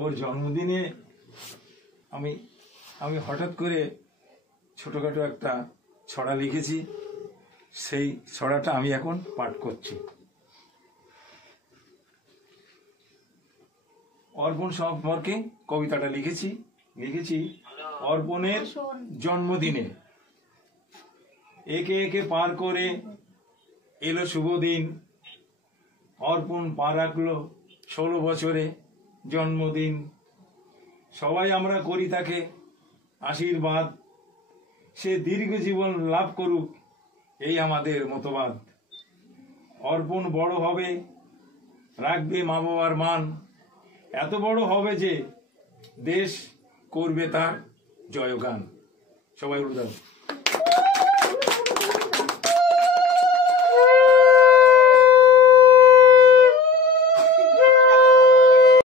ওর জন্মদিনে আমি আমি হঠাৎ করে ছোটোখাটো একটা ছড়া লিখেছি, সেই ছড়াটা আমি এখন পাঠ করছি। অর্পণ সম্পর্কে কবিতাটা লিখেছি অর্পণের জন্মদিনে। একে একে পার করে এলো শুভ দিন, অর্পণ পা রাখলো 16 বছরে জন্মদিন। সবাই আমরা করি তাকে আশীর্বাদ, সে দীর্ঘ জীবন লাভ করুক এই আমাদের মতবাদ। অর্পণ বড় হবে, রাখবে মা বাবার মান, এত বড় হবে যে দেশ করবে তার জয়গান। সবাই উঠে দাও।